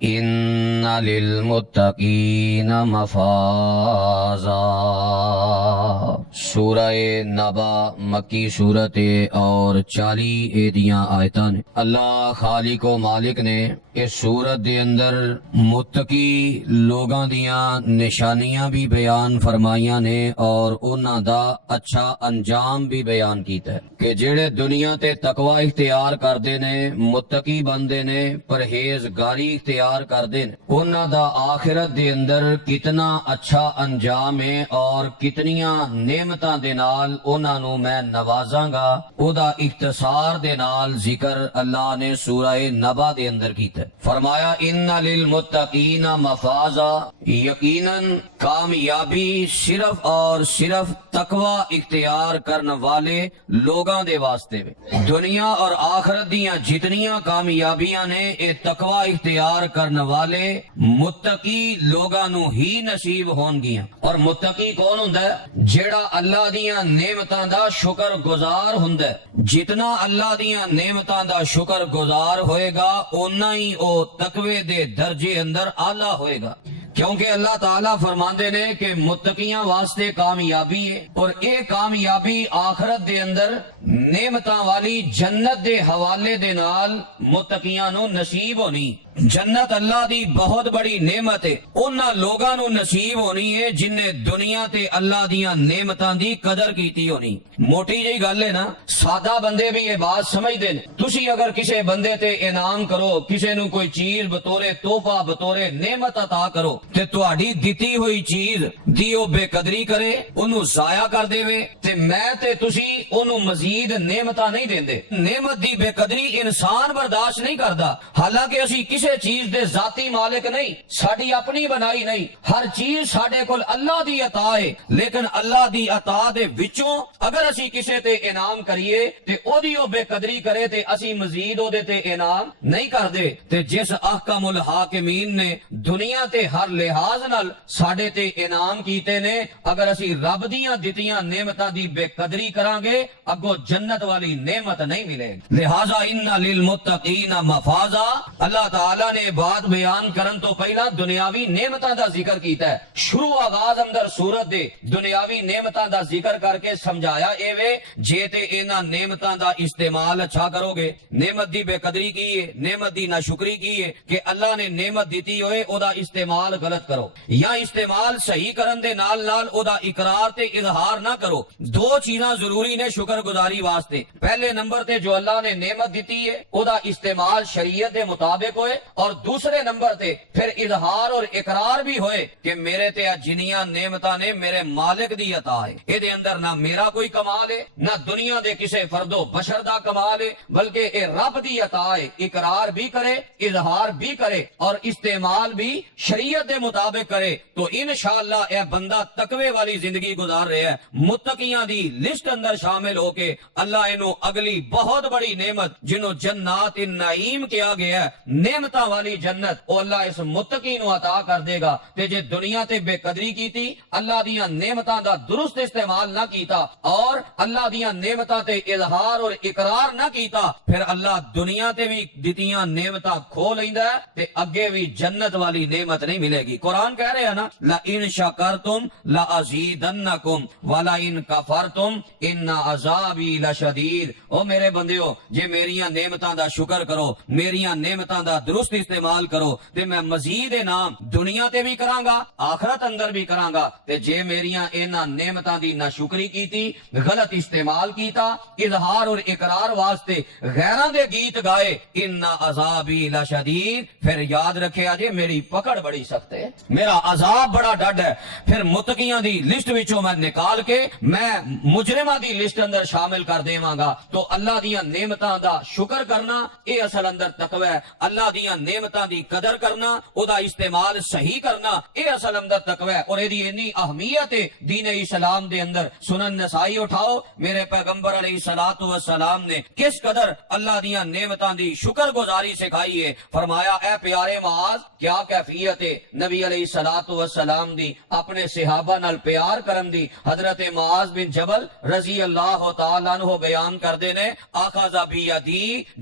ان للمتقین مفازا۔ سورہ نبا مکی صورت اور 40 ایدیاں آیتاں نے۔ اللہ خالق و مالک نے اس صورت دے اندر متقی لوگاں دیاں نشانیاں بھی بیان فرمائیاں نے اور انہاں دا اچھا انجام بھی بیان کیتا ہے کہ جڑے دنیا تے تقوی اختیار کردے نے، متقی بندے نے، پرہیزگاری اختیار کردے نے، انہاں دا آخرت دے اندر کتنا اچھا انجام ہے اور کتنیاں نعمتاں دے نال انہاں نو میں نوازاں گا۔ او دا اختصار دے نال ذکر اللہ نے سورہ نبا دے اندر کیتا ہے۔ فرمایا ان للمتقین مفازا، یقیناً کامیابی صرف اور صرف تقوی اختیار کرنے والے لوگاں دے واسطے وے۔ دنیا اور آخرت دیاں جتنیاں کامیابیاں نے اے تقوی اختیار کرنے والے متقی لوگاں نو ہی نصیب ہون گیاں۔ اور متقی کون ہوندا ہے؟ جیڑا اللہ دیاں نعمتاں دا شکر گزار ہوندا ہے۔ جتنا اللہ دیاں نعمتاں دا شکر گزار ہوئے گا اتنا ہی او تقوی دے درجے اندر اعلیٰ ہوئے گا، کیونکہ اللہ تعالیٰ فرماندے نے کہ متقیاں واسطے کامیابی ہے اور اے کامیابی آخرت دے اندر نعمتاں والی جنت دے حوالے دے نال متقیاں نو نصیب ہونی۔ جنت اللہ دی بہت بڑی نعمت ہے، انہاں لوگاں نو نصیب ہونی ہے جن نے دنیا تے اللہ دیاں نعمتاں دی قدر کیتی ہونی۔ موٹی جی گل ہے نا، سادہ بندے بھی یہ بات سمجھدے نے۔ تسی اگر کسے بندے تے انعام کرو، کسے نو کوئی چیز بطور تحفہ بطور نعمت عطا کرو تے تہاڈی دتی ہوئی چیز دی او بے قدری کرے، اونوں ضائع کر دے تے میں تے تسی اونوں مزید نعمتاں نہیں دیندے۔ نعمت دی بے قدری انسان برداشت نہیں کردا، حالانکہ اسی کسے چیز دے ذاتی مالک نہیں، ساڈی اپنی بنائی نہیں، ہر چیز ساڈے کول اللہ دی عطا ہے، لیکن اللہ دی عطا دے وچوں اگر اسی کسے تے انعام کریے تے او دی او بے قدری کرے تے اسی مزید او دے تے انعام نہیں کردے تے جس احکم الحاکمین نے دنیا تے ہر لحاظ نال ساڈے تے انعام کیتے نے، اگر اسی رب دیاں دتیاں نعمتاں دی بے قدری کران گے اگوں جنت والی نعمت نہیں ملے گی۔ لہذا ان للمتقین مفازا، اللہ تعالی نے بات بیان کرن تو پہلا دنیاوی نعمتاں دا ذکر کیتا ہے۔ شروع آغاز اندر سورت دے دنیاوی نعمتاں دا ذکر کر کے سمجھایا اے وے جے تے انہاں نعمتاں دا استعمال اچھا کرو گے۔ نعمت دی بے قدری کی ہے، نعمت دی ناشکری کی ہے کہ اللہ نے نعمت دیتی ہوئے او دا استعمال غلط کرو، یا استعمال صحیح کرن دے نال نال او دا اقرار تے اظہار نہ کرو۔ دو چیزاں ضروری نے شکر گزاری واسطے۔ پہلے نمبر تے جو اللہ نے نعمت دیتی ہے او دا استعمال شریعت دے مطابق ہوئے، اور دوسرے نمبر تے پھر اظہار اور اقرار بھی ہوئے کہ میرے تے جنیاں نعمتاں نے میرے مالک دی عطا ہے، اے دے اندر نہ میرا کوئی کمال ہے نہ دنیا دے کسے فرد و بشر دا کمال ہے، بلکہ اے رب دی عطا ہے۔ اقرار بھی کرے، اظہار بھی کرے اور استعمال بھی شریعت دے مطابق کرے تو انشاءاللہ اے بندہ تقوی والی زندگی گزار رہا ہے، متقیاں دی لسٹ اندر شامل ہو کے اللہ انہوں اگلی بہت بڑی نعمت جنہوں جنات النعیم کیا گیا ہے، نعمتاں والی جنت، او اللہ اس متقی نو عطا کر دے گا۔ تے جے دنیا تے بے قدری کیتی، اللہ دیاں نعمتاں دا درست استعمال نہ کیتا اور اللہ دیاں نعمتاں تے اظہار اور اقرار نہ کیتا، پھر اللہ دنیا تے بھی دتیاں نعمتاں کھو لیندا ہے تے اگے بھی جنت والی نعمت نہیں ملے گی۔ قرآن کہہ رہے ہیں نا لَإِن شَكَرْتُمْ لَأَزِيدَنَّكُمْ وَلَإِن كَفَرْتُمْ إِنَّ عَذَابِي لَشَدِيدٌ۔ او میرے بندیو، جے میریاں نعمتاں دا شکر کرو، میریاں نعمتاں دا درست استعمال کرو تے میں مزید انعام دنیا تے بھی کراں گا، آخرت اندر بھی کراں گا۔ تے جے میریاں انہاں نعمتاں دی ناشکری کیتی، غلط استعمال کیتا، اظہار اور اقرار واسطے غیراں دے گیت گائے، ان عذابی لشدید، پھر یاد رکھے آجے میری پکڑ بڑی سخت ہے، میرا عذاب بڑا ڈڈ ہے۔ پھر متقیاں دی لسٹ وچوں میں نکال کے میں مجرماں دی لسٹ اندر شامل کر دیواں گا۔ تو اللہ دیاں نعمتاں دا شکر کرنا اے اصل اندر تقوی ہے، اللہ دیاں نعمتاں دی قدر کرنا، او دا استعمال صحیح کرنا، اے اصل اندر تقوی ہے۔ اور ایدی انی اہمیت ہے دین اسلام دے اندر۔ سنن نسائی اٹھاؤ، میرے پیغمبر علیہ الصلوۃ والسلام نے کس قدر اللہ دیاں نعمتاں دی شکر گزاری سکھائی ہے۔ فرمایا اے پیارے معاذ، کیا کیفیت ہے نبی علیہ الصلوۃ والسلام دی اپنے صحابہ نال پیار کرن دی۔ حضرت معاذ بن جبل رضی اللہ تعالیٰ عنہ بیان کردے نے، آخذ بیدی،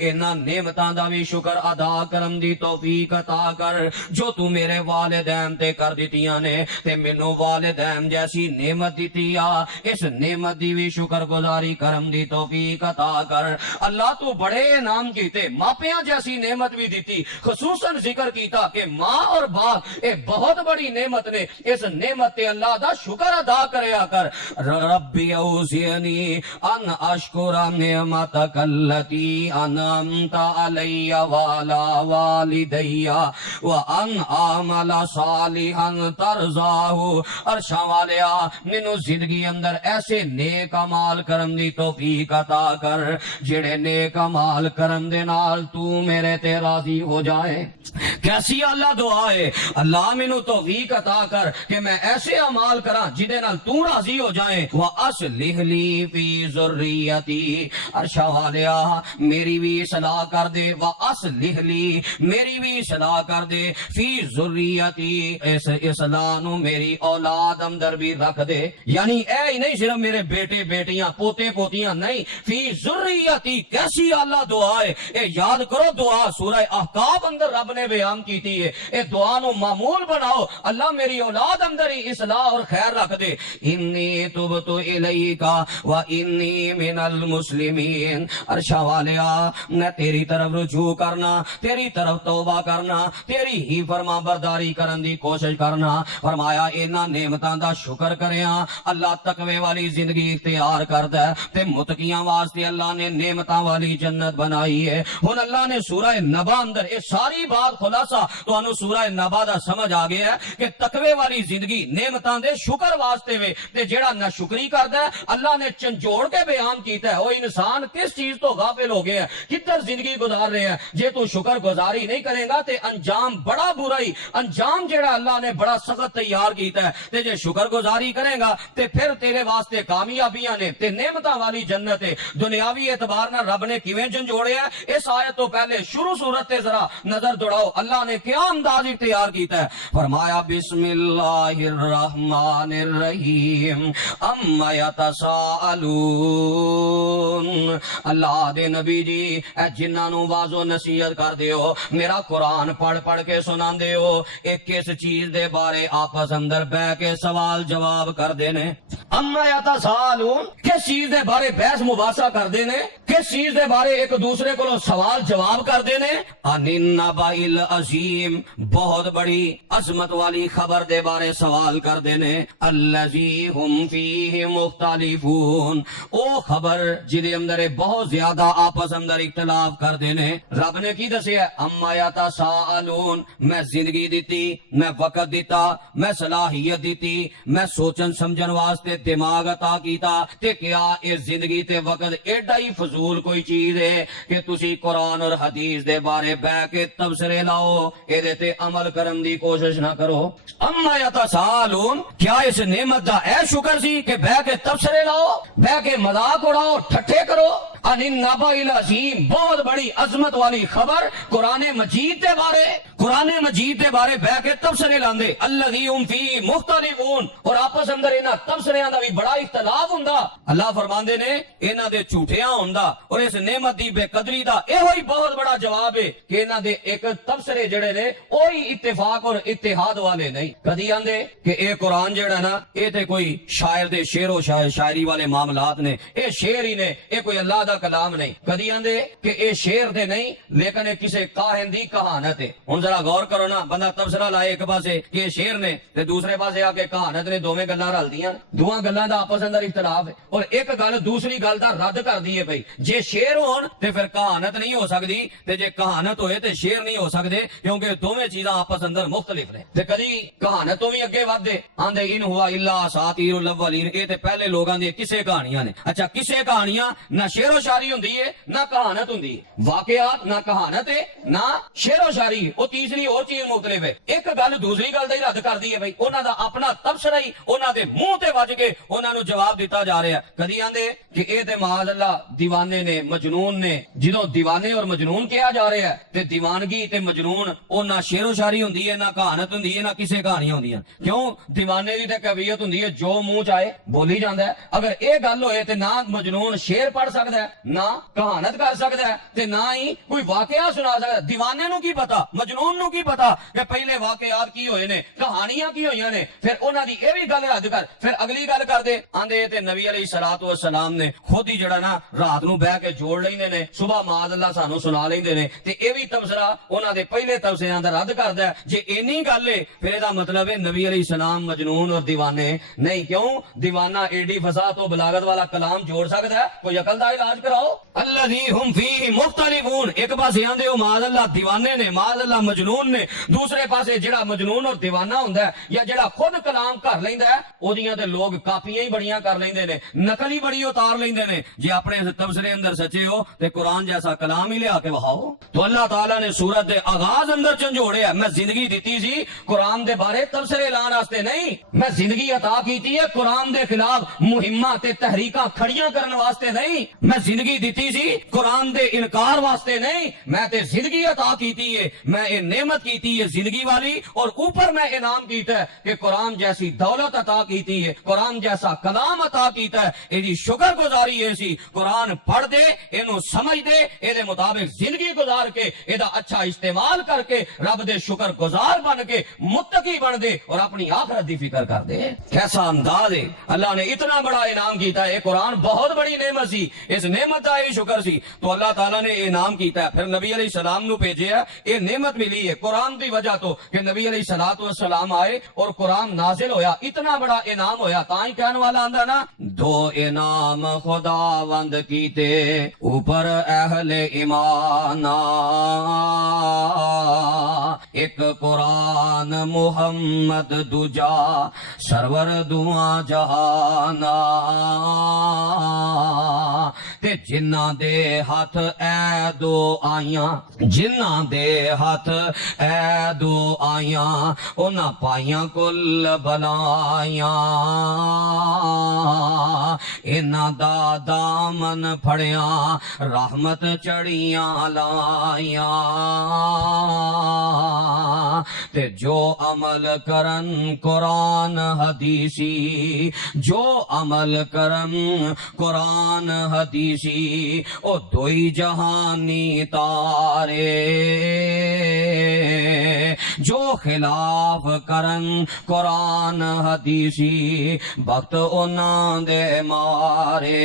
انہاں نعمتاں دا بھی شکر ادا کرن دی توفیق عطا کر جو تو میرے والدین تے کر دتیاں نے تے مینوں والدین جیسی نعمت دتی آ اس نعمت دی بھی شکر گزاری کرن دی توفیق عطا کر اللہ تو بڑے انعام کیتے ماپیاں جیسی نعمت بھی دیتی خصوصاً ذکر کیتا کہ ماں اور باپ اے بہت بڑی نعمت نے اس نعمت تے اللہ دا شکر ادا کریا کر ربی اوزعنی ان اشکر نعمتک التی انعمت علی وعلی والدی وان اعمل صالحا ترضاہ عرشاں والیا مینوں زندگی اندر ایسے نیک اعمال کرن دی توفیق عطا کر جڑے نیک اعمال کرن دے نال تو میرے تے راضی ہو جائے کیسی اللہ دعا ہے اللہ مینوں توفیق عطا کر کہ میں ایسے اعمال کراں جدے نال تو راضی ہو جائے واصلح لی فی ذریتی عرشاں والیا میری بھی اصلاح کر دے واصلح لی میری بھی اصلاح کر دے فی ذریتی اس اصلاح نو میری اولاد اندر بھی رکھ دے یعنی اے ہی نہیں صرف میرے بیٹے بیٹیاں پوتے پوتیاں نہیں فی ذریتی کیسی اللہ دعا ہے اے یاد کرو دعا سورہ احقاف اندر رب نے بیان کیتی ہے اے دعا نو معمول بناؤ اللہ میری اولاد اندر ہی اصلاح اور خیر رکھ دے انی تبت الیکا و انی من المسلمین عرشاں والیا میں تیری طرف رجوع کرنا تیری طرف توبہ کرنا تیری ہی فرما برداری کرن دی کوشش کرنا فرمایا انہاں نعمتاں دا شکر کریاں اللہ تقوی والی زندگی اختیار کردا ہے تے متقیاں واسطے اللہ نے نعمتاں والی جنت بنائی ہے ہن اللہ نے سورہ نبا اندر یہ ساری بات خلاصہ تانوں سورہ نبا دا سمجھ آ گیا ہے کہ تقوی والی زندگی نعمتاں دے شکر واسطے وے تے جیڑا ناشکری کردا ہے اللہ نے چنجوڑ کے بیان کیتا ہے او انسان کس چیز تو غافل ہو گیا ہے کدھر زندگی گزار رہے ہیں جے تو شکر گزاری نہیں کرے گا تے انجام بڑا برا ہی انجام جیڑا اللہ نے بڑا سخت تیار کیتا ہے تے جے شکر گزاری کرے گا تے پھر تیرے واسطے کامیابیاں نے تے نعمتاں والی جنت ہے دنیاوی اعتبار نہ رب نے کیویں جنجوڑیا ہے اس آیت تو پہلے شروع صورت تے ذرا نظر دوڑاؤ اللہ نے کیا انداز اختیار کیتا ہے فرمایا بسم اللہ الرحمن الرحیم اما یتساءلون اللہ دے نبی جی اے جنہاں نو واز و نصیحت کر دیو میرا قرآن پڑھ پڑھ کے سنا دیو ایک کس چیز دے بارے آپس اندر بہ کے سوال جواب کر دینے اما یتساءلون کس چیز دے بارے بحث مباحثہ کر دینے کس چیز دے بارے ایک دوسرے کو سوال جواب کر دینے ان النبأ العظیم بہت بڑی عظمت والی خبر دے بارے سوال کر دینے الذی ہم فیہ مختلفون او خبر جدے اندر بہت زیادہ آپس اندر اختلاف کر دینے رب نے کی دسیا اما یتساءلون میں زندگی دیتی میں وقت دیتا میں صلاحیت دیتی میں سوچن سمجھن واسطے دماغ عطا کیتا تے کیا اس زندگی تے وقت ایڈا ہی فضول کوئی چیز ہے کہ تسی قرآن اور حدیث دے بارے بہ کے تبصرے لاؤ اے تے عمل کرن دی کوشش نہ کرو اما یتساءلون کیا اس نعمت دا اے شکر سی کہ بہ کے تبصرے لاؤ بہ کے مذاق اڑاؤ ٹھٹھے کرو ان النبأ العظیم بہت بڑی عظمت والی خبر قرآن مجید دے بارے قرآن مجید دے بارے بہ کے تبصرے لاندے الذی ہم فیہ مختلفون اور آپس اندر انہاں تبصریاں دا بھی بڑا اختلاف ہوندا اللہ فرماندے نے انہاں دے جھوٹیاں ہوندا اور اس نعمت دی بے قدری دا ایہو ہی بہت بڑا جواب ہے کہ انہاں دے ایک تبصرے جڑے نے اوہی اتفاق اور اتحاد والے نہیں کدی آندے کہ اے قرآن جڑا نا اے تے کوئی شاعر دے شعر و شاعری والے معاملات نے اے شعر ہی نے اے کوئی اللہ دا کلام نہیں کدی آندے کہ اے شعر دے نہیں لیکن کسے کاہن دی کہانت ہے ہن ذرا غور کرو نا بندہ تبصرہ لائے ایک پاسے کہ اے شعر نے تے دوسرے پاسے آ کے کہانت نے دوویں گلاں رل دیاں دوواں گلاں دا آپس اندر اختلاف ہے اور ایک گل دوسری گل دا رد کر دی ہے بھئی جے شعر ہون تے پھر کہانت نہیں ہو سکدی تے جے کہانت ہوئے تے شعر نہیں ہو سکدے کیونکہ دوویں چیزاں آپس اندر مختلف نے تے کدی کہانت تو بھی اگے ودے آندے ان ہوا الا اساطیر الاولین اے تے پہلے لوگاں دی کسے کہانیاں نے اچھا کسے کہانیاں نہ شعر و شاعری ہوندی ہے نہ کہانت ہوندی ہے واقعات نہ کہانت ہے نہ شعر و شاعری او تیسری اور چیز مختلف ہے. ایک گل دوسری گل دی رد کردی ہے. بھائی انہاں دا اپنا تبصرہ ہی انہاں دے منہ تے وج کے انہاں نو جواب دیتا جا رہا ہے. کدی آندے کہ اے تے معاذ اللہ دیوانے نے مجنون نے. جدوں دیوانے اور مجنون کہا جا رہا ہے تے دیوانگی تے مجنون او نہ شعر و شاعری ہوندی ہے نہ کہانت ہوندی ہے نہ کسے کہانیاں ہوندیاں. کیوں دیوانے دی تے کیفیت ہوندی ہے جو منہ چاہے بولی جاندا ہے. اگر اے گل ہوئے تے نہ مجنون شعر پڑھ سکدا ہے نہ کہانت کر سکدا ہے تے نہ ہی کوئی واقعہ سنا سکدا ہے. دیوانے نو کی پتا مجنون نو کی پتا کہ پہلے واقعات کی ہوئے نے کہانیاں کی ہوئیاں نے. پھر انہاں دی اے بھی گل رد کر. پھر اگلی گل کر دے آندے تے نبی علیہ الصلوۃ والسلام نے خود ہی جڑا نا رات نو بیٹھ کے جوڑ لیندے نے صبح معاذ اللہ سانو سنا لیندے نے. تے اے بھی تبصرہ انہاں دے پہلے تبصرے دا رد کردا ہے. جے اینی گل ہے پھر اے دا مطلب ہے نبی علیہ السلام مجنون اور دیوانے نہیں. کیوں دیوانہ ایڈی فصاحت و بلاغت والا کلام جوڑ سکدا ہے؟ کوئی عقل دا علاج کراؤ. الذی ہم فیہ مختلفون. ایک پاسے آندے ہو معاذ اللہ دیوانے نے معاذ اللہ مجنون نے. دوسرے پاسے جڑا مجنون اور دیوانہ ہوندا ہے یا جڑا خود کلام کر لیندا ہے اودیاں تے لوگ کاپیاں ہی بڑیاں کر لیندے نے نقل ہی بڑی اتار لیندے نے. جے اپنے تبصرے اندر سچے ہو تے قرآن جیسا کلام ہی لیا کے وہاؤ. تو اللہ تعالیٰ نے سورت دے آغاز اندر جھنجھوڑیا. میں زندگی دیتی سی قرآن دے بارے تبصرے لان واسطے نہیں. میں زندگی عطا کیتی ہے قرآن دے خلاف مہمات تے تحریکاں کھڑیاں کرن واسطے نہیں. میں زندگی دیتی سی قرآن دے انکار واسطے نہیں. میں تے زندگی عطا کیتی ہے میں اے نعمت کیتی ہے زندگی والی اور اوپر میں انعام کیتا ہے کہ قرآن جیسی دولت عطا کیتی ہے قرآن جیسا کلام عطا کیتا ہے. ایدی شکر گزاری ایسی قرآن پڑھ دے اینو سمجھ دے اے دے مطابق زندگی گزار کے اے دا اچھا استعمال کر کے رب دے شکر گزار بن کے متقی بن دے اور اپنی آخرت دی فکر کر دے. کیسا انداز ہے. اللہ نے اتنا بڑا انعام کیتا ہے. قرآن بہت بڑی نعمت سی. اس نعمت دا ہی شکر سی تو اللہ تعالیٰ نے انعام کیتا ہے. پھر نبی علیہ السلام نو بھیجیا. یہ نعمت ملی ہے قرآن دی وجہ تو کہ نبی علیہ الصلوۃ والسلام آئے اور قرآن نازل ہویا. اتنا بڑا انعام ہویا. تاں ہی کہنے والا آندا نا دو انعام خداوند کیتے اوپر اہل ایمان ایک قرآن محمد دوجا سرور دعا جہانا. تے جنہ دے ہاتھ اے دو آیاں جنہ دے ہاتھ اے دو آیاں انہاں پائیاں کل بلائیاں. انہاں دا دامن پھڑیاں رحمت چڑیاں لائیاں. تے جو عمل کرن قرآن حدیثی جو عمل کرن قرآن حدیثی او دوئی جہانی تارے. جو خلاف کرن قرآن حدیثی وقت انہاں دے مارے.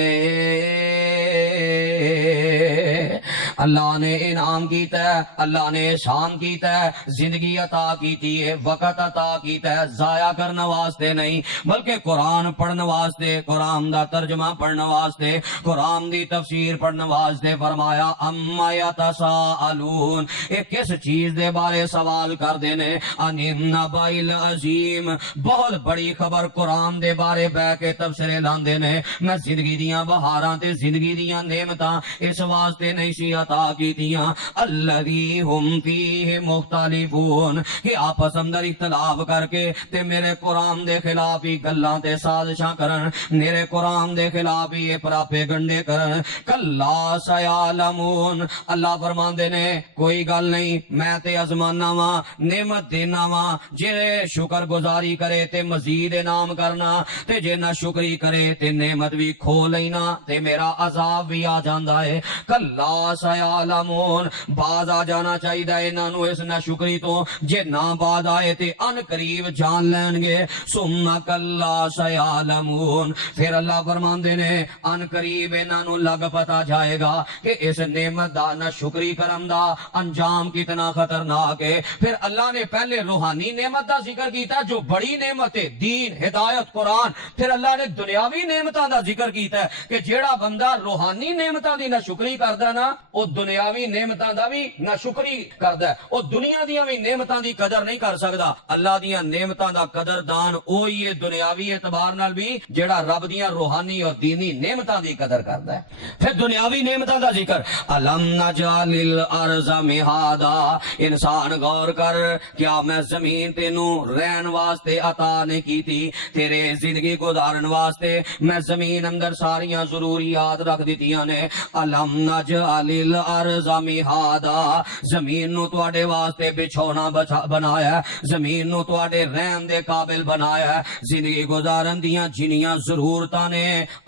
اللہ نے انعام کیتا ہے اللہ نے احسان کیتا ہے زندگی عطا کیتی ہے وقت عطا کیتا ہے ضائع کرنے واسطے نہیں بلکہ قرآن پڑھنے واسطے قرآن دا ترجمہ پڑھنے واسطے قرآن دی تفسیر پڑھنے واسطے. فرمایا اما یتساءلون ایک کس چیز دے بارے سوال کر دینے ان النبأ العظیم بہت بڑی خبر قرآن دے بارے بہ کے تفسیرے لاندے نے. میں زندگی دیاں بہاراں تے زندگی دیاں نعمتاں اس واسطے نہیں سی عطا کیتیاں الذی ہم فیہ مختلفون کہ آپس اندر اختلاف کر کے تے میرے قرآن دے خلاف ہی گلاں تے سازشاں کرن میرے قرآن دے خلاف ہی پراپے گنڈے کرن. کلا سیعلمون اللہ فرماندے نے کوئی گل نہیں میں تے ازمانا وا نعمت دینا وا جے شکر گزاری کرے تے مزید انعام کرنا تے جے نہ شکری کرے تے نعمت بھی کھو لینا تے میرا عذاب بھی آ جاندا ہے. کلا سیعلمون باز آ جانا چاہیے انہاں نو اس نہ شکری تو جے نہ باز آئے تے ان قریب جان لین گے. ثم کلا سیعلمون پھر اللہ فرماندے نے ان قریب انہاں نو لگ پتا جائے گا کہ اس نعمت دا نہ شکری کرم دا انجام کتنا خطرناک ہے. پھر اللہ نے پہلے روحانی نعمت دا ذکر کیتا جو بڑی نعمت ہے دین ہدایت قرآن. پھر اللہ نے دنیاوی نعمتاں دا ذکر کیتا ہے کہ جیڑا بندہ روحانی نعمتاں دی نہ شکری کردا نا او دنیاوی نعمتاں دا بھی نہ شکری کردا ہے، او دنیا دیاں بھی نعمتاں دی قدر نہیں کر سکدا۔ اللہ دیاں نعمتاں دا قدردان اوہی ہے دنیاوی اعتبار نال بھی جیڑا رب دیاں روحانی اور دینی نعمتاں دی قدر کردا ہے۔ پھر دنیاوی نعمتاں دا ذکر، الم نجعل الارض مہادا، انسان غور کر، کیا میں زمین تینوں رہن واسطے عطا نہیں کیتی، تیرے زندگی گزارن واسطے میں زمین اندر ساریاں ضروریات رکھ دتیاں نے۔ الم نجعل الارض مہادا، زمین نو تواڈے واسطے بچھونا بنایا ہے، زمین نو تواڈے رہن دے قابل بنایا ہے، زندگی گزارن دیاں جنیاں ضرورتاں نے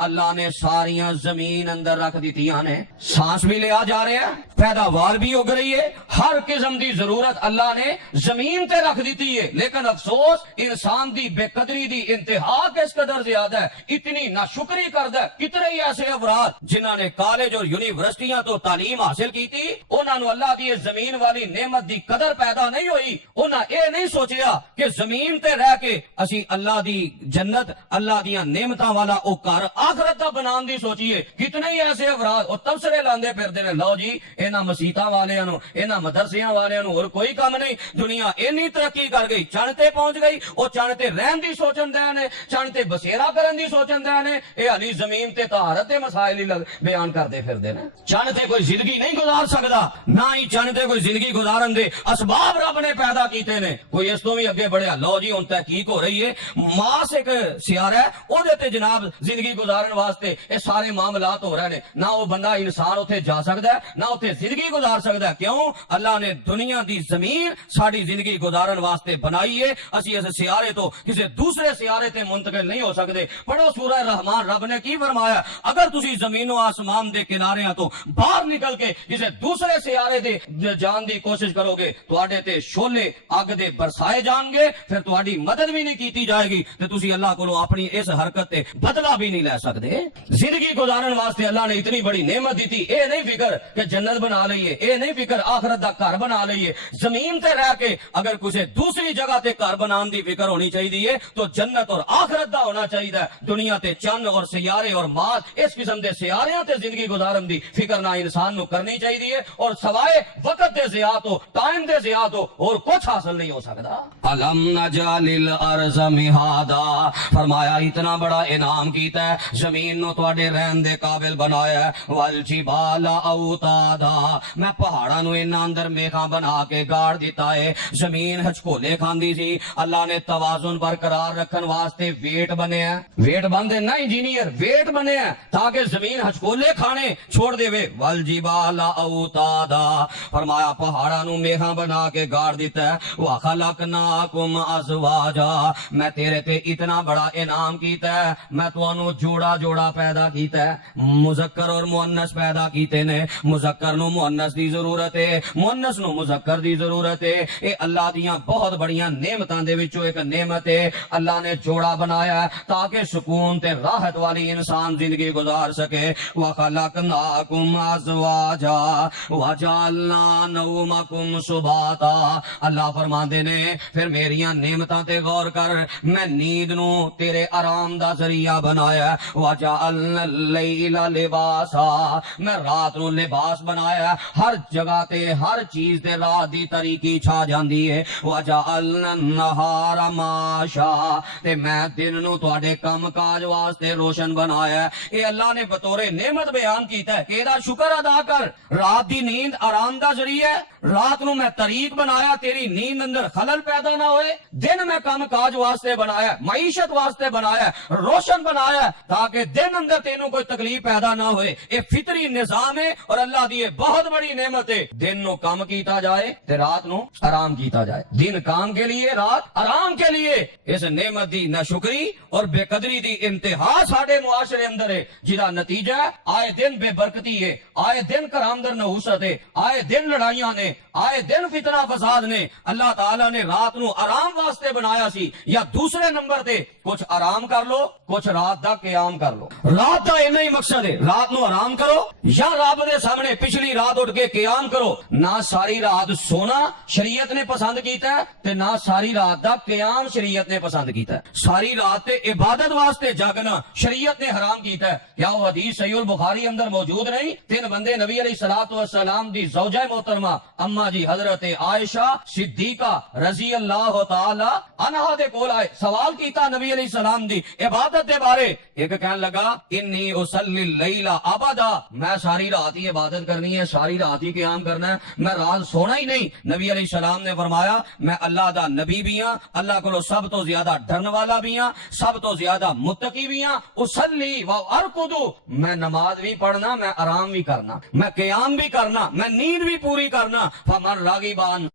اللہ نے ساریاں زمین اندر رکھ دتیاں نے۔ سانس بھی لیا جا رہا ہے، پیداوار بھی اگ رہی ہے، ہر قسم دی ضرورت اللہ نے زمین تے رکھ دیتی ہے، لیکن افسوس انسان دی بے قدری دی انتہا کس قدر زیادہ ہے، اتنی ناشکری کردا ہے۔ کتنے ہی ایسے افراد جنہاں نے کالج اور یونیورسٹیاں تو تعلیم حاصل کی تھی، انہاں نو اللہ دی زمین والی نعمت دی قدر پیدا نہیں ہوئی، انہاں اے نہیں سوچیا کہ زمین تے رہ کے اسی اللہ دی جنت، اللہ دیاں نعمتاں والا او گھر آخرت دا بنان دی سوچیے۔ کتنے ہی ایسے افراد او تبصرے لاندے پھردے نے، لو جی انہاں مسیتاں والیاں نو، انہاں مدرسیاں والیاں نو اور کوئی کام نہیں، دنیا اینی ترقی کر گئی، چن تے پہنچ گئی، او چن تے رہن دی سوچن دے نے، چن تے بسیرا کرن دی سوچن دے نے، اے علی زمین تے طہارت دے مسائل ہی بیان کردے پھردے نے۔ چن تے کوئی زندگی نہیں گزار سکدا، نہ ہی چن تے کوئی زندگی گزارن دے اسباب رب نے پیدا کیتے نے۔ کوئی اس تو بھی اگے بڑھیا، لو جی ہن تحقیق ہو رہی ہے، ماس ایک سیارہ ہے، او دے تے جناب زندگی گزارن واسطے اے سارے معاملات ہو رہے نے، نہ وہ بندہ انسان اتنے جا سکتا ہے، نہ اتنے زندگی گزار سکتا ہے۔ کیوں؟ اللہ نے دنیا دی زمین ساری زندگی گزارن واسطے بنائی ہے، اسی اس سیارے تو کسی دوسرے سیارے تے منتقل نہیں ہو سکتے۔ پڑھو سورہ رحمان، رب نے کی فرمایا، اگر تسی زمین و آسمان دے کنارے تو باہر نکل کے کسی دوسرے سیارے دے جان دی کوشش کرو گے، تواڈے تے شولے اگ دے برسائے جان گے، پھر تواڈی مدد بھی نہیں کیتی جائے گی، تے تسی اللہ کو اپنی اس حرکت تے بدلہ بھی نہیں لے سکتے۔ زندگی گزارن واسطے اللہ نے اتنی بڑی نعمت دیتی، اے نہیں فکر کہ جنت بنا لئیے، اے نہیں فکر آخرت دا گھر بنا لئیے، زمین تے رہ کے اگر کسی دوسری جگہ تے گھر بنان دی فکر ہونی چاہیے تو جنت اور آخرت دا ہونا چاہیے۔ دنیا تے چند اور سیارے اور ماس اس قسم دے سیاریاں تے زندگی گزارن دی فکر نہ انسان نو کرنی چاہیے، اور سوائے وقت دے ضیاع تو، ٹائم دے ضیاع تو اور کچھ حاصل نہیں ہو سکتا۔ الم نجعل الارض مہادا، فرمایا اتنا بڑا انعام کیتا ہے، زمین نو تواڈے رہن دے قابل بنایا ہے، والجبال اوتادا، میں پہاڑاں نو انہاں اندر میخاں بنا کے گاڑ دیتا ہے۔ زمین ہچکولے کھاندی سی، اللہ نے توازن برقرار رکھن واسطے ویٹ بنے ہیں، ویٹ بندے نہ انجینئر، ویٹ بنے ہیں تاکہ زمین ہچکولے کھانے چھوڑ دے وے۔ والجبال اوتادا، فرمایا پہاڑاں نو میخاں بنا کے گاڑ دیتا ہے۔ وخلقناکم ازواجا، میں تیرے تے اتنا بڑا انعام کیتا ہے، میں تانوں جوڑا جوڑا پیدا کیتا ہے، مذکر اور مؤنث پیدا کیتے نے، مذکر نو مؤنث دی ضرورت ہے، مؤنث نو مذکر دی ضرورت ہے۔ اے اللہ دیاں بہت بڑیاں نعمتاں دے وچوں ایک نعمت ہے، اللہ نے جوڑا بنایا ہے تاکہ سکون تے راحت والی انسان زندگی گزار سکے۔ وخلقناکم ازواجا وجعلنا نومکم سباتا، اللہ فرماندے نے پھر میریاں نعمتاں تے غور کر، میں نیند نو تیرے آرام دا ذریعہ بنایا ہے۔ وجعلنا اللیل لباسا، میں رات نو لباس بنایا ہے، ہر جگہ تے ہر چیز تے رات دی طریقی چھا جاندی ہے۔ وجعلنا النہار معاشا، تے میں دن نو تواڈے کم کاج واسطے روشن بنایا ہے۔ اے اللہ نے بطور نعمت بیان کیتا ہے کہ دا شکر ادا کر۔ رات دی نیند آرام دا ذریعہ ہے، رات نو میں طریق بنایا تیری نیند اندر خلل پیدا نہ ہوئے، دن میں کم کاج واسطے بنایا، معیشت واسطے بنایا، روشن بنایا تاکہ دن اندر تینوں کوئی تکلیف پیدا نہ ہوئے۔ اے فطری نظام ہے اور اللہ دی بہت بڑی نعمت ہے۔ دن نو کام کیتا جائے تے رات نو آرام کیتا جائے، دن کام کے لیے، رات آرام کے لیے۔ اس نعمت دی ناشکری اور بے قدری دی انتہا ساڈے معاشرے اندر ہے، جدا نتیجہ آئے دن بے برکتی ہے، آئے دن کرامدر نحوست ہے، آئے دن لڑائیاں نے، آئے دن فتنہ فساد نے اللہ تعالیٰ نے رات نو آرام واسطے بنایا سی، یا دوسرے نمبر تے کچھ آرام کر لو، کچھ رات دا قیام کر لو۔ رات دا اینا ہی مقصد ہے، رات نو آرام کرو یا رب دے سامنے پچھلی رات اٹھ کے قیام کرو۔ نہ ساری رات سونا شریعت نے پسند کیتا ہے تے نہ ساری رات دا قیام شریعت نے پسند کیتا ہے۔ ساری رات تے عبادت واسطے جاگنا شریعت نے حرام کیتا ہے۔ کیا وہ حدیث صحیح البخاری اندر موجود نہیں؟ 3 بندے نبی علیہ الصلوۃ والسلام دی زوجہ محترمہ اما جی حضرت عائشہ صدیقہ رضی اللہ تعالی عنہا دے کول آئے، سوال کیتا نبی علیہ السلام دی عبادت دے بارے۔ ایک کہنے لگا انی اصلی اللیل ابدا، میں ساری رات ہی عبادت کرنی ہے، ساری رات ہی قیام کرنا ہے، میں رات سونا ہی نہیں۔ نبی علیہ السلام نے فرمایا میں اللہ دا نبی بھی ہاں، اللہ کو سب تو زیادہ ڈرن والا بھی ہاں، سب تو زیادہ متقی بھی ہاں۔ اصلی و ارقد، میں نماز بھی پڑھنا، میں آرام بھی کرنا، میں قیام بھی کرنا، میں نیند بھی پوری کرنا۔ فمن راغبان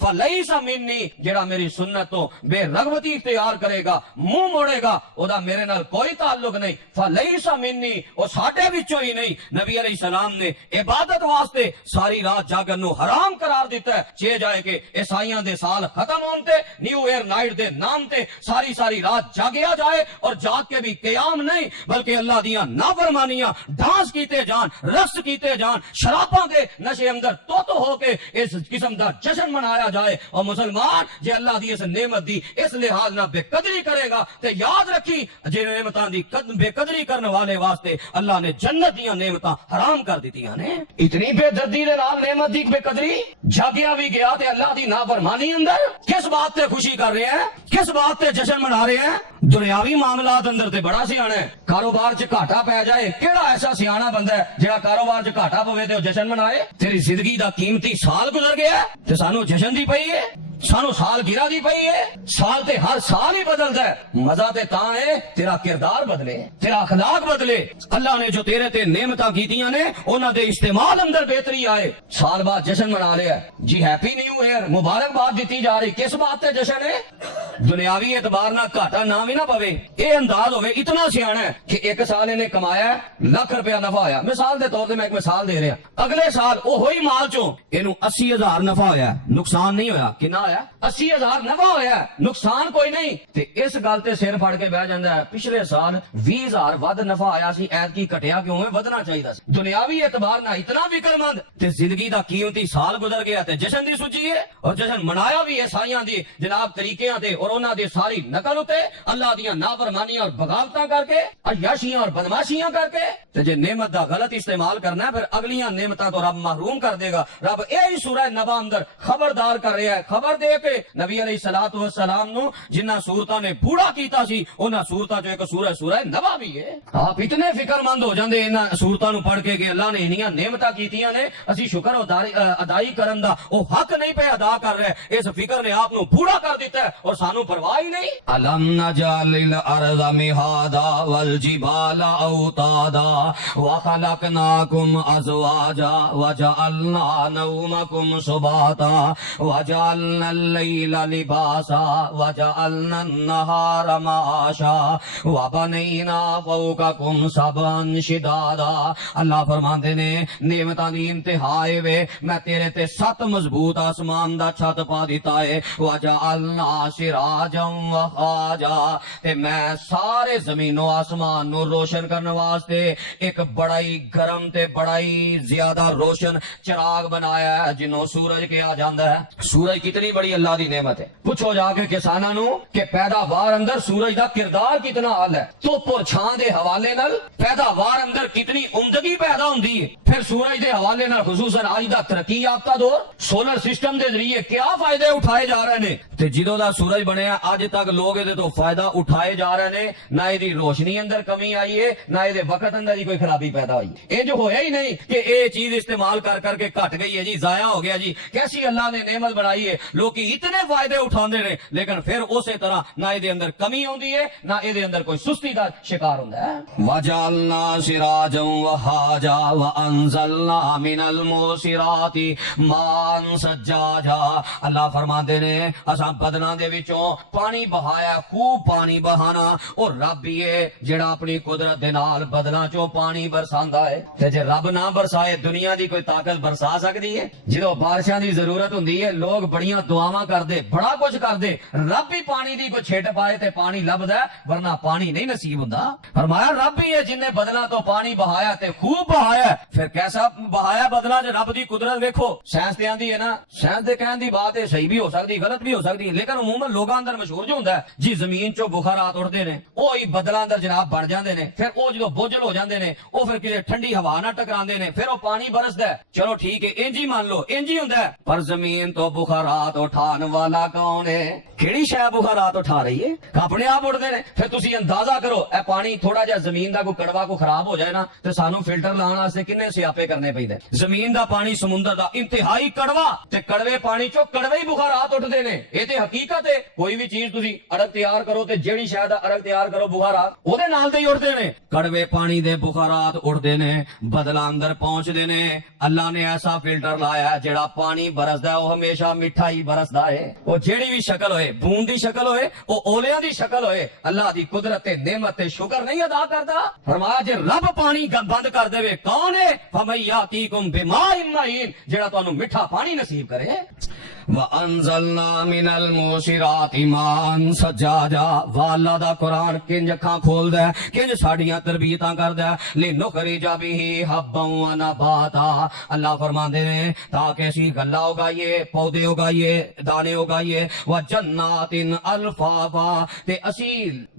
فلیس منی، جڑا میری سنت تو بے رغبتی اختیار کرے گا، منہ موڑے گا، او دا میرے نال کوئی تعلق نہیں۔ فلیس منی، او ساڈے وچوں ہی نہیں۔ نبی علیہ السلام نے عبادت واسطے ساری رات جاگن نو حرام قرار دیتا ہے، چے جائے کہ عیسائیاں دے سال ختم ہون تے نیو ایئر نائٹ دے نام تے ساری رات جاگیا جائے، اور جاگ کے بھی قیام نہیں بلکہ اللہ دیاں نافرمانیاں ڈانس کیتے جان، رقص کیتے جان، شراباں دے نشے اندر تو ہو کے اس قسم دا جشن منایا جائے۔ اور مسلمان جے اللہ دی اس نعمت دی اس لحاظ نہ بے قدری کرے گا تے یاد رکھی جے نعمتاں دی بے قدری کرنے والے واسطے اللہ نے جنت دیاں نعمتاں حرام کر دتیاں نے۔ اتنی بے دردی دے نال نعمت دی بے قدری، جاگیا بھی گیا تے اللہ دی نافرمانی اندر۔ کس بات تے خوشی کر رہے ہیں، کس بات تے جشن منا رہے ہیں؟ دنیاوی معاملات اندر تے بڑا سیاح ہے، کاروبار چ گھاٹا پی جائے، کیڑا ایسا سیاح بندہ ہے جہاں کاروبار چ گھاٹا پوے تے وہ جشن منائے؟ تیری زندگی دا قیمتی سال گزر گیا تے سانو جشن دی پئی ہے، سانو سال گرا دی پئی ہے۔ سال تے ہر سال ہی بدلتا ہے، مزہ تے تاں ہے تیرا کردار بدلے، تیرا اخلاق بدلے۔ اللہ نے جو تیرے تے نعمتاں کیتیاں نے انہاں دے استعمال اندر بہتری آئے۔ سال بعد جشن منا لیا ہے جی، ہیپی نیو ایئر، مبارکباد دیتی جا رہی، کس بات تے جشن ہے؟ دنیاوی اعتبار نہ گھاٹا نہ بھی نہ پوے، اے انداز ہوئے اتنا سیاح ہے کہ ایک سال انہیں کمایا ہے ₹1,00,000 نفع ہویا، مثال دے طور تے میں ایک مثال دے رہا، اگلے سال وہ ہوئی مال چوں اینو 80,000 نفع ہویا، نقصان نہیں ہویا۔ کنا ہویا؟ 80,000 نفع ہویا، نقصان کوئی نہیں۔ تے اس گل تے سر پھڑ کے بہ جاندا ہے پچھلے سال 20,000 ود نفع آیا سی، ایتکی گھٹیا کیوں ہے؟ ودنا چاہیے سی۔ دنیاوی اعتبار نہ اتنا فکر مند تے زندگی دا قیمتی سال گزر گیا تے جشن دی سوچی ہے، اور جشن منایا بھی عیسائیاں دی جناب طریقیاں تے اور انہاں دی ساری نقل اتے اللہ دیاں نافرمانیاں اور بغاوتاں کر کے، عیاشیاں اور بدماشیاں کر کے۔ تے جے نعمت دا غلط استعمال کرنا ہے پھر اگلیاں نعمتاں تو رب محروم کر دے گا۔ رب یہی سورہ نبا اندر خبردار کر رہا ہے، خبر دے کے نبی علیہ الصلوۃ والسلام نو جنہ صورتاں نے بوڑھا کیتا سی انہاں صورتاں چوں ایک سورہ نبا بھی ہے۔ آپ اتنے فکر مند ہو جاندے انہاں صورتاں نو پڑھ کے کہ اللہ نے انہیاں نعمتاں کیتیاں نے، اسی شکر ادائی کرن دا او حق نہیں پہ ادا کر رہے، اس فکر نے آپ نو بوڑھا کر دیتا ہے اور سانو پرواہ ہی نہیں۔ الم نجعل الارض مہادا والجبال اوتادا وخلقناکم ازواجا وجعلنا نومکم سباتا وجعلنا اللیل لباسا وجعلنا النہار معاشا وبنینا فوقکم سبعا شدادا۔ اللہ فرماندے نے نعمتاں دی انتہا وے، میں تیرے تے 7 مضبوط آسمان دا چھت پا دیتا ہے، وجعلنا سراجا وہاجا، تے میں سارے زمین و آسمان نو روشن کرنے واسطے ایک بڑا ہی گرم تے بڑا ہی زیادہ روشن چراغ بنایا ہے جنوں سورج کہا جاندا ہے۔ سورج کتنی بڑی اللہ دی نعمت ہے، پوچھو جا کے کساناں نو کہ پیداوار اندر سورج دا کردار کتنا حال ہے، دھوپ اور چھاں دے حوالے نال پیداوار اندر کتنی عمدگی پیدا ہوندی ہے۔ پھر سورج دے حوالے نال خصوصاً آج دا ترقی یافتہ دور سولر سسٹم دے ذریعے کیا فائدے اٹھائے جا رہے ہیں، تے جدوں دا سورج بنیا اج تک لوگ دے تو فائدہ اٹھائے جا رہے ہیں، نہ دی روشنی اندر کمی آئی ہے نہ دے وقت اندر ہی کوئی خرابی پیدا ہوئی ہے۔ یہ جو ہویا ہی نہیں کہ اے چیز استعمال کر کر کے گھٹ گئی ہے جی، ضائع ہو گیا جی، کیسی اللہ نے نعمت بنائی ہے، لوگ اتنے فائدے اٹھاندے نے لیکن پھر اسی طرح نہ دے اندر کمی ہوندی ہے نہ دے اندر کوئی سستی دا شکار ہوندا ہے۔ وجعلنا سراجا وہاجا وانزلنا من الموسرات ماء ثجاجا۔ اللہ فرماندے نے اساں بدناں دے وچوں پانی بہایا خوب پانی بہانا اور رب ہی ہے جڑا اپنی قدرت دے نال بدلاں چوں پانی برساندا ہے تے جے رب نہ برسائے دنیا دی کوئی طاقت برسا سکدی ہے جدوں بارشاں دی ضرورت ہوندی ہے لوگ بڑیاں دعاواں کردے بڑا کچھ کردے رب ہی پانی دی کوئی چھٹ پائے تے پانی لبدا ہے ورنہ پانی نہیں نصیب ہوندا فرمایا رب ہی ہے جن نے بدلاں تو پانی بہایا تے خوب بہایا پھر کیسا بہایا بدلا جو رب دی قدرت ویکھو سائنس تے آندی ہے نا سائنس دے کہن دی بات ہے صحیح بھی ہو سکتی غلط بھی ہو سکتی لیکن عموماً لوگاں اندر مشہور جو ہوندا ہے جی زمین چوں بخارات اٹھدے نے او ہی بدلاں اندر جناب بن جاندے نے پھر او جدوں بوجھل ہو جاندے نے او پھر کسے ٹھنڈی ہوا نہ ٹکراندے نے پھر او پانی برسدا ہے چلو ٹھیک ہے انج ہی مان لو انج ہی ہوندا ہے پر زمین تو بخارات اٹھان والا کون ہے کیڑی شے بخارات اٹھا رہی ہے اپنے آپ اٹھدے نے پھر تسی اندازہ کرو اے پانی تھوڑا جہا زمین دا کوئی کڑوا کو خراب ہو جائے نا تے سانو فلٹر لاؤن واسطے کنے سیاپے کرنے پیندے زمین دا پانی سمندر دا انتہائی کڑوا تے کڑوے پانی چوں کڑوے ہی بخارات اٹھدے نے اے تے حقیقت ہے کوئی بھی چیز تسی ارگ تیار کرو تے جیڑی شے دا ارگ تیار کرو بخارات او دے نال تے ہی اٹھدے نے کڑوے پانی دے بخارات اٹھدے نے بدلا اندر پہنچدے نے اللہ نے ایسا فلٹر لایا ہے جڑا پانی برسدا ہے او ہمیشہ میٹھا ہی برسدا ہے او جیڑی بھی شکل ہوئے بوند دی شکل ہوئے او اولیاں دی شکل ہوئے اللہ دی قدرت تے نعمت تے شکر نہیں ادا کردا فرمایا جے رب پانی بند کر دے کون ہے فَمَن يَأْتِيكُم بِمَاءٍ مَّعِينٍ جڑا تانوں میٹھا پانی نصیب کرے وَأَنزَلْنَا مِنَ الْمُعْصِرَاتِ مَاءً ثَجَّاجًا واللہ دا قرآن کنج اکھاں کھول دے کنج ساڈیاں تربیتاں کر دے لِنُخْرِجَ بِهِ حَبًّا وَنَبَاتًا اللہ فرماندے نے تاکہ اسی گلا اگائیے پودے اگائیے دانے اگائیے وَجَنَّاتٍ أَلْفَافًا تے اسی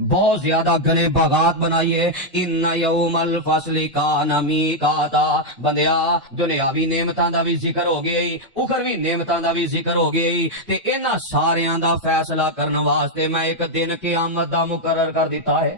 بہت زیادہ گھنے باغات بنائیے ان یوم الفصل کان میقاتا بندیا دنیاوی نعمتاں دا بھی ذکر ہو گیا اخروی نعمتاں دا بھی ذکر ہو گیا تے انہاں ساریاں دا فیصلہ کرنے واسطے میں ایک دن قیامت دا مقرر کر دیتا ہے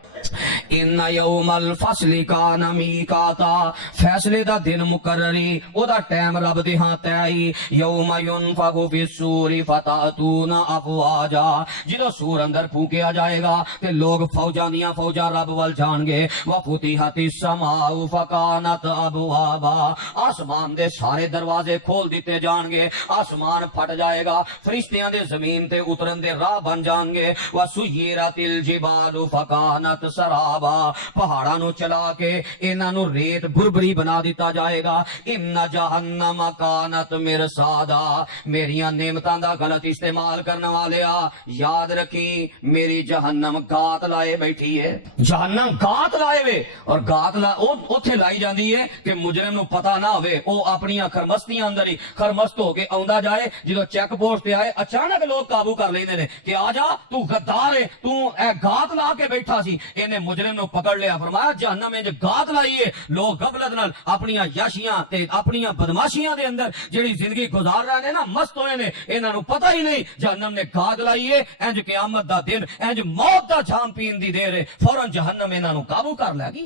ان یوم الفصل کان میقاتا فیصلے دا دن مقرری او دا ٹائم رب دے ہاں تے یوم ينفخ فی الصور فتاتون افواجا جدوں سور اندر پھونکیا جائے گا تے لوگ فوجاں دیاں فوجاں رب وال جان گے وفتحت السماء فکانت ابوابا آسمان دے سارے دروازے کھول دیتے جان گے آسمان پھٹ جائے گا فرشتیاں دے زمین تے اترن دے راہ بن جان گے وسیرت الجبال فکانت سرابا پہاڑاں نو چلا کے انہاں نو ریت بربری بنا دیتا جائے گا ان جہنم کانت مرصادا میریاں نعمتاں دا غلط استعمال کرنے والیا یاد رکھی میری جہنم گات لائے بیٹھی ہے جہنم گات لائے وے اور گات اوتھے لائی جاندی ہے کہ مجرم نو پتہ نہ ہوئے او اپنی خرمستیاں اندر ہی خرمست ہو کے آوندا جائے جدوں چیک پوسٹ تے آئے اچانک لوگ قابو کر لیندے نے کہ آ جا تو غدار ہے تو اے گات لا کے بیٹھا سی اینے مجرم نو پکڑ لیا فرمایا جہنم وچ گات لائی ہے لوگ غفلت نال اپنی یاشیاں تے اپنی بدماشیاں دے اندر جڑی زندگی گزار رہے نے نا مست ہوئے نے انہاں نو پتہ ہی نہیں جہنم نے گات لائی ہے انج قیامت دا دن انج موت دا جام پین دی دیر ہے فوراً جہنم انہاں نو قابو کر لے گی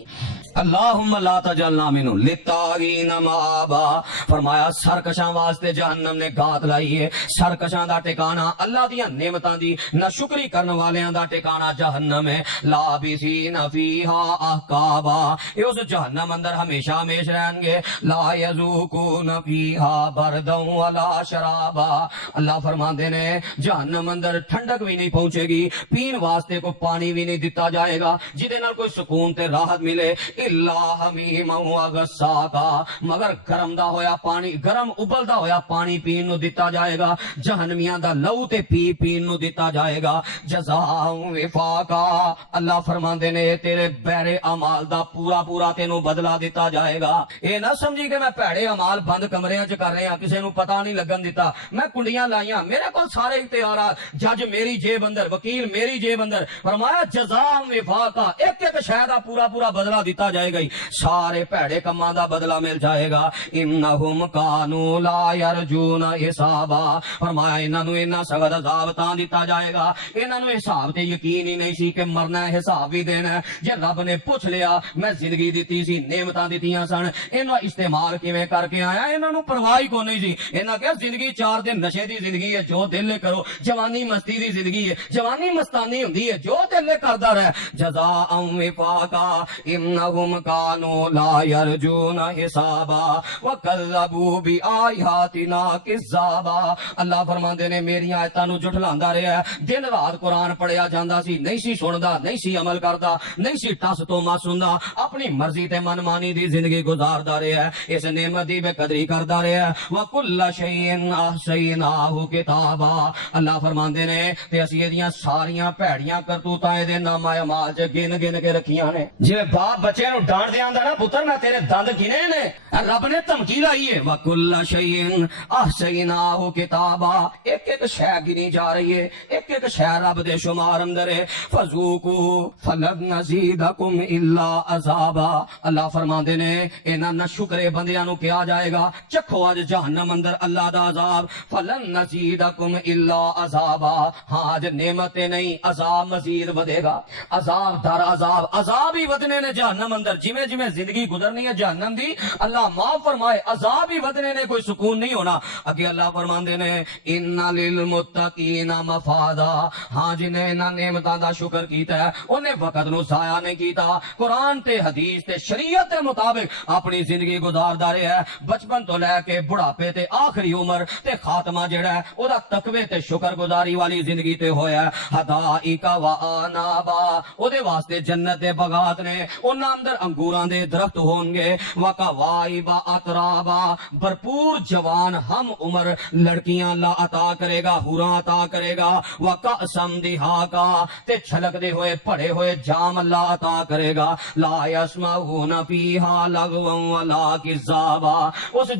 اللہم لا تجعلنا منہم للطاغین مآبا فرمایا سرکشاں واسطے جہنم نے گات لائی ہے سرکشاں دا ٹھکانہ اللہ دیاں نعمتاں دی نہ شکری کرن والیاں دا ٹھکانہ جہنم ہے لابثین فیہا احقابا یہ اس جہنم اندر ہمیشہ ہمیش رہیں گے لا یذوقون فیہا بردا ولا شرابا اللہ فرماندے نے جہنم اندر ٹھنڈک بھی نہیں پہنچے گی پین واسطے کو پانی بھی نہیں دیتا جائے گا جدے نال کوئی سکون تے راحت ملے الا حمیما وغساقا مگر گرم دا ہویا پانی گرم ابلدا ہویا پانی پین نو دیتا جائے گا جہنمیاں دا لہو تے پین نو دیتا جائے گا جزاء وفاقا اللہ فرماندے نے تیرے بہرے اعمال دا پورا تینوں بدلہ دیتا جائے گا اے نہ سمجھی کہ میں بھڑے اعمال بند کمریاں چ کر رہے ہاں کسے نو پتہ نہیں لگن دیتا میں کنڈیاں لائیاں میرے کول سارے اختیارات جج میری جیب اندر وکیل میری جیب اندر فرمایا جزاء وفاقا ایک شے دا پورا بدلہ دیتا جائے گا سارے بھڑے کماں دا بدلہ مل جائے گا انہم کانوا لا یرجون حسابا فرمایا انہاں نو انہاں سخت عذاب تاں دیتا جائے گا انہاں نو حساب تے یقین ہی نہیں سی کہ مرنا ہے حساب بھی دینا ہے جے رب نے پوچھ لیا میں زندگی دیتی سی نعمتاں دتیاں سن انہاں استعمال کیویں کر کے آیا انہاں نو پرواہ ہی کوئی نہیں سی انہاں کہ زندگی 4 دن نشے دی زندگی ہے جو دل کرو جوانی مستی دی زندگی ہے جوانی مستانی ہوندی ہے جو دل کردا رہے جزاء وفاقا انہم انہم کانوا لا یرجون حسابا وکذبوا بآیاتنا کذابا. اللہ فرماندے نے میری آیتاں نو جھٹلاندا رہیا ہے، دن رات قرآن پڑھیا جاندا سی، نہیں سی سندا، نہیں سی عمل کردا، نہیں سی ٹس تو مس ہوندا، اپنی مرضی تے من مانی دی زندگی گزاردا رہیا ہے، اس نعمت دی بے قدری کردا رہیا ہے. وکل شیء احصیناہ کتابا. اللہ فرماندے نے تے اسی ایدیاں ساریاں بھڑیاں کرتوتاں دے نامہ اعمال چ گن گن کے رکھیاں نے. جویں باپ بچے نو ڈانٹ دے آندا نا، پتر میں تیرے دند گنے نے، رب نے دھمکی لائی ہے. وکل شیء احصیناہ کتابا. ایک ایک شے گنی جا رہی ہے، ایک ایک شے رب دے شمار اندر ہے. فذوقوا فلن نزیدکم الا عذابا. اللہ فرماندے نے انہاں نہ شکرے بندیاں نو کیا جائے گا، چکھو اج جہنم اندر اللہ دا عذاب. فلن نزیدکم الا عذابا. ہاں اج نعمت نہیں، عذاب مزید ودے گا، عذاب در عذاب، عذاب ہی ودنے نے جہنم اندر. جویں جویں زندگی گزرنی ہے جہنم دی، اللہ معاف فرمائے، عذاب ہی ودنے نے، کوئی سکون نہیں ہونا. اگے اللہ فرماندے نے ان للمتقین مفادا. ہاں جنہیں انہاں نعمتاں دا شکر کیتا ہے انہیں وقت نو ضائع نہیں کیتا، قرآن تے حدیث تے شریعت دے مطابق اپنی زندگی گزاردا رہیا ہے. بچپن تو لے کے بڑھاپے تے آخری عمر تے خاتمہ جڑا ہے او دا تقوی تے شکر گزاری والی زندگی تے ہویا ہے. حدائق و انابا. او دے واسطے جنت دے باغات نے، انہاں اندر انگوراں دے درخت ہون گے. وقوائب اترابا. بھرپور جوان ہم عمر لڑکیاں اللہ عطا کرے گا، حوراں عطا کرے گا. وکأسم دہاقا. تے چھلکدے ہوئے پڑے ہوئے جام اللہ عطا کرے گا. لا یسمعون فیہا لغوا ولا کذابا. اس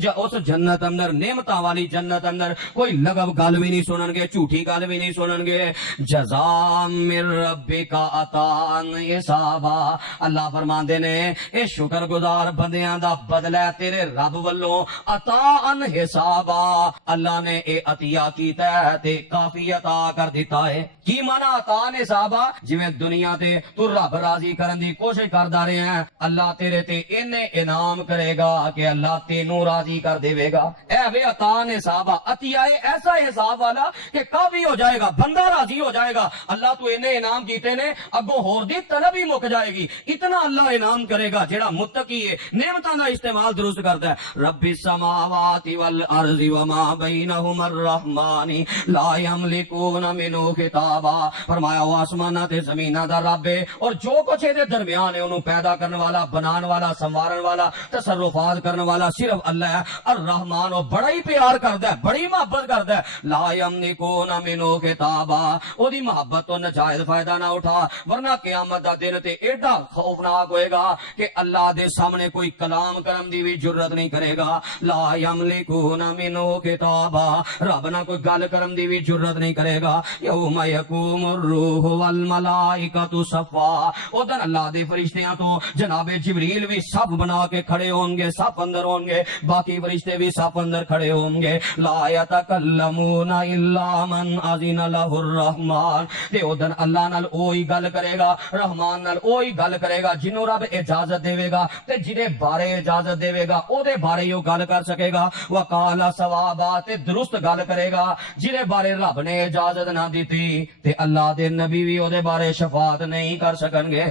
جنت اندر، نعمتاں والی جنت اندر کوئی لغو گل بھی نہیں سنن گے، جھوٹی گل بھی نہیں سنن گے. جزاء من ربک عطاء حسابا. اللہ فرماندے نے اے شکر گزار بندیاں دا بدلہ ہے تیرے رب والوں عطاء حسابا. اللہ نے اے عطیہ کیتا ہے تے کافی عطا کر دیتا ہے. کی مانا عطاء حسابا؟ جویں دنیا تے تو رب راضی کرن دی کوشش کردا رہے ہیں، اللہ تیرے تے اینے انعام کرے گا کہ اللہ تینوں راضی کر دے گا. اے وے عطاء حسابا. عطیہ ایسا حساب والا کہ کافی ہو جائے گا، بندہ راضی ہو جائے گا. اللہ تو اینے انعام کیتے نے، اگوں ہور دی طلب ہی مک جائے گی. اتنا اللہ انعام کرے گا جیڑا متقی ہے، نعمتاں دا استعمال درست کرتا ہے. رب السماوات والارض وما بینہما الرحمن لا یملکون منہ خطابا. فرمایا وہ آسمانہ تے زمینہ دا رب ہے اور جو کچھ دے درمیان ہے انہوں پیدا کرنے والا، بنان والا، سنوارن والا، تصرفات کرنے والا صرف اللہ ہے. الرحمن وہ بڑا ہی پیار کردا ہے، بڑی محبت کردا ہے. لا یملکون منہ خطابا. او دی محبت تو نجائز فائدہ نہ اٹھا، ورنہ قیامت دا دن تے ایڈا خوفناک ہوئے گا کہ اللہ دے سامنے کوئی کلام کرم دی بھی جرت نہیں کرے گا. لا یملکون منہ خطابا. رب نہ کوئی گل کرم دی بھی جرت نہیں کرے گا. یوم یقوم الروح والملائکۃ صفا. او دن اللہ دے فرشتیاں تو جناب جبریل بھی صف بنا کے کھڑے ہوں گے، صف اندر ہوں گے، باقی فرشتے بھی صف اندر کھڑے ہوں گے. لا یتکلمون الا من اذن لہ الرحمن. تے او دن اللہ نال اوہی گل کرے گا، رحمان نال اوہی گل کرے گا جنوں رب اجازت دے گا تے جدے بارے اجازت دے گا او دے بارے یو گل کر سکے گا. وقال ثوابا. تے درست گل کرے گا. جدے بارے رب نے اجازت نہ دیتی تے اللہ دے نبی بھی او دے بارے شفاعت نہیں کر سکن گے.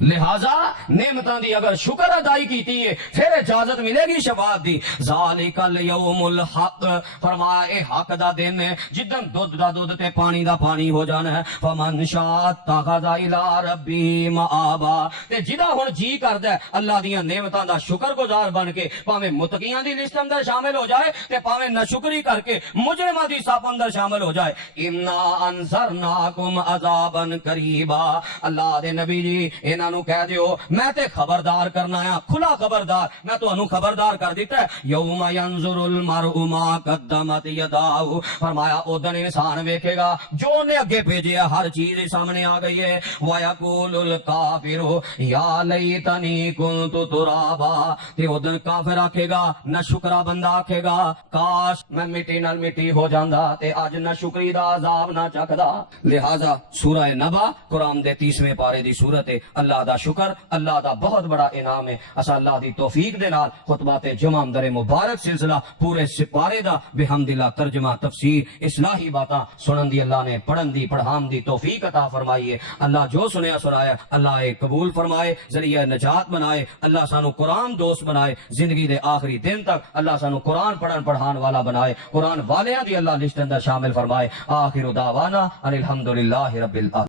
لہذا نعمتاں دی اگر شکر ادائی کیتی ہے پھر اجازت ملے گی شفاعت دی. ذالک الیوم الحق. فرمایا اے حق دا دن ہے جدن دودھ دا دودھ تے پانی دا پانی ہو جانا ہے. فمن شاء اتخذ الی ربی مآبا. تے جدا ہن جی کردا ہے اللہ دیاں نعمتاں دا شکر گزار بن کے پاویں متقیاں دی لسٹ اندر شامل ہو جائے تے پاویں ناشکری کر کے مجرماں دی صف اندر شامل ہو جائے. انا انذرناکم عذابا قریبا. اللہ دے نبی جی انہاں نو کہہ دیو میں تے خبردار کرنا ہے، کھلا خبردار، میں تو انو خبردار کر دیتا ہے. یوم ینظر المرء ما قدمت یداہ. فرمایا او دن انسان ویکھے گا جو نے اگے بھیجے ہر چیز سامنے آ گئی ہے. ویقول الکافر یا لیتنی کنت ترابا. تے او دن کافر آکھے گا، نہ شکرا بندہ آکھے گا کاش میں مٹی نال مٹی ہو جاندا تے اج نہ شکری دا عذاب نہ چکدا. لہذا سورہ نبا قرآن دے 30ویں پارے دی سورت ہے. اللہ اللہ دا شکر، اللہ دا بہت بڑا انعام ہے اسا اللہ دی توفیق دے نال خطبات جمعہ اندر مبارک سلسلہ پورے سپارے دا بحمد اللہ ترجمہ تفسیر اصلاحی باتاں سنن دی اللہ نے پڑھن دی پڑھان دی توفیق عطا فرمائی ہے۔ اللہ جو سنیا سنایا اللہ قبول فرمائے، ذریعہ نجات بنائے، اللہ سانو قرآن دوست بنائے، زندگی دے آخری دن تک اللہ سانو قرآن پڑھن پڑھان والا بنائے، قرآن والیاں دی اللہ لسٹ اندر شامل فرمائے۔ آخر دعوانا ان الحمدللہ رب العالمین۔